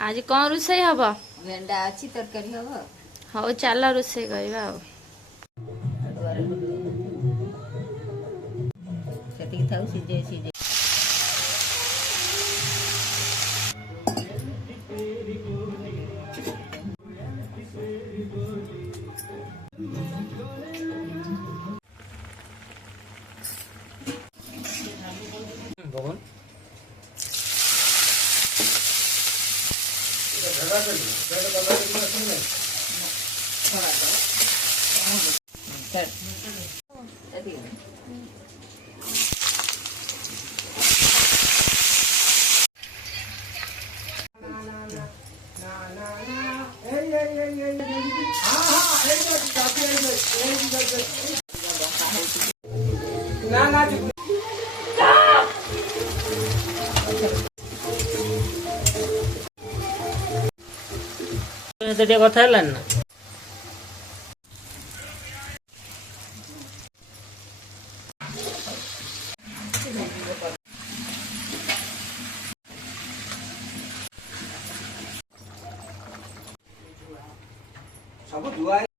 आज कौन रोषे हम भेंडा अच्छी तरकारी हम हौ चल रोषे करवा सीझे सीझे भगवान କଥା ହେଲାନି ନା सब